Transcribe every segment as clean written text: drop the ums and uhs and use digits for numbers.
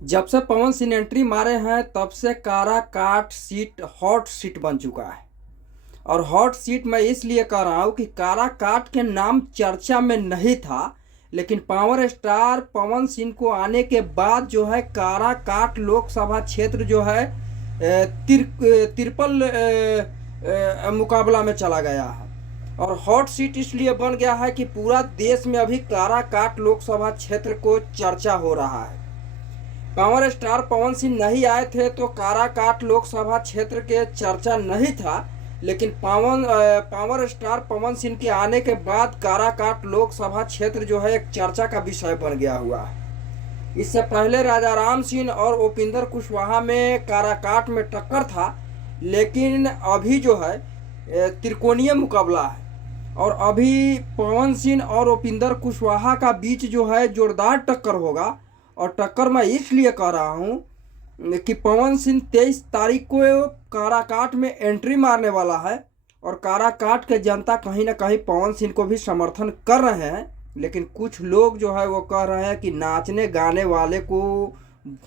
जब से पवन सिंह एंट्री मारे हैं तब से काराकाट सीट हॉट सीट बन चुका है। और हॉट सीट मैं इसलिए कह रहा हूँ कि काराकाट के नाम चर्चा में नहीं था, लेकिन पावर स्टार पवन सिंह को आने के बाद जो है काराकाट लोकसभा क्षेत्र जो है तिरपल मुकाबला में चला गया है। और हॉट सीट इसलिए बन गया है कि पूरा देश में अभी काराकाट लोकसभा क्षेत्र को चर्चा हो रहा है। पावर स्टार पवन सिंह नहीं आए थे तो काराकाट लोकसभा क्षेत्र के चर्चा नहीं था, लेकिन पावर स्टार पवन सिंह के आने के बाद काराकाट लोकसभा क्षेत्र जो है एक चर्चा का विषय बन गया हुआ है। इससे पहले राजा राम सिंह और उपेंद्र कुशवाहा में काराकाट में टक्कर था, लेकिन अभी जो है त्रिकोणीय मुकाबला है। और अभी पवन सिंह और उपेंद्र कुशवाहा का बीच जो है जोरदार टक्कर होगा। और टक्कर मैं इसलिए कह रहा हूँ कि पवन सिंह 23 तारीख को काराकाट में एंट्री मारने वाला है। और काराकाट के जनता कहीं ना कहीं पवन सिंह को भी समर्थन कर रहे हैं, लेकिन कुछ लोग जो है वो कह रहे हैं कि नाचने गाने वाले को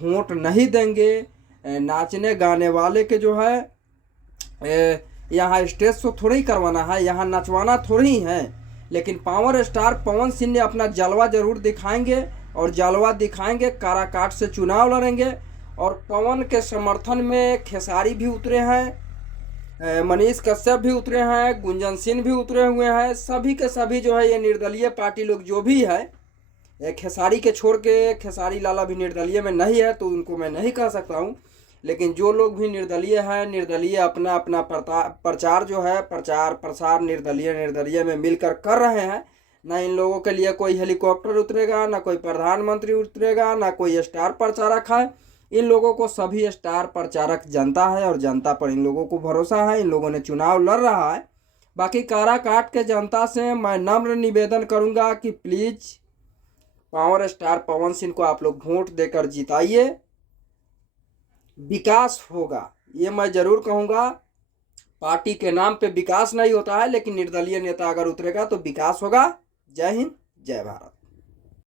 वोट नहीं देंगे। नाचने गाने वाले के जो है यहाँ स्टेज शो थोड़ी ही करवाना है, यहाँ नचवाना थोड़ी ही है। लेकिन पावर स्टार पवन सिंह ने अपना जलवा जरूर दिखाएंगे और जलवा दिखाएंगे, काराकाट से चुनाव लड़ेंगे। और पवन के समर्थन में खेसारी भी उतरे हैं, मनीष कश्यप भी उतरे हैं, गुंजन सिंह भी उतरे हुए हैं। सभी के सभी जो है ये निर्दलीय पार्टी लोग जो भी है, खेसारी के छोड़ के, खेसारी लाला भी निर्दलीय में नहीं है तो उनको मैं नहीं कह सकता हूँ, लेकिन जो लोग भी निर्दलीय हैं, निर्दलीय अपना अपना प्रचार जो है, प्रचार प्रसार निर्दलीय में मिलकर कर रहे हैं। ना इन लोगों के लिए कोई हेलीकॉप्टर उतरेगा, ना कोई प्रधानमंत्री उतरेगा, ना कोई स्टार प्रचारक है। इन लोगों को सभी स्टार प्रचारक जनता है और जनता पर इन लोगों को भरोसा है। इन लोगों ने चुनाव लड़ रहा है। बाकी काराकाट के जनता से मैं नम्र निवेदन करूंगा कि please power star Pawan Singh को आप लोग वोट देकर जिताइए, विकास होगा। ये मैं ज़रूर कहूँगा। पार्टी के नाम पे विकास नहीं होता है, लेकिन निर्दलीय नेता अगर उतरेगा तो विकास होगा। जय हिंद, जय भारत।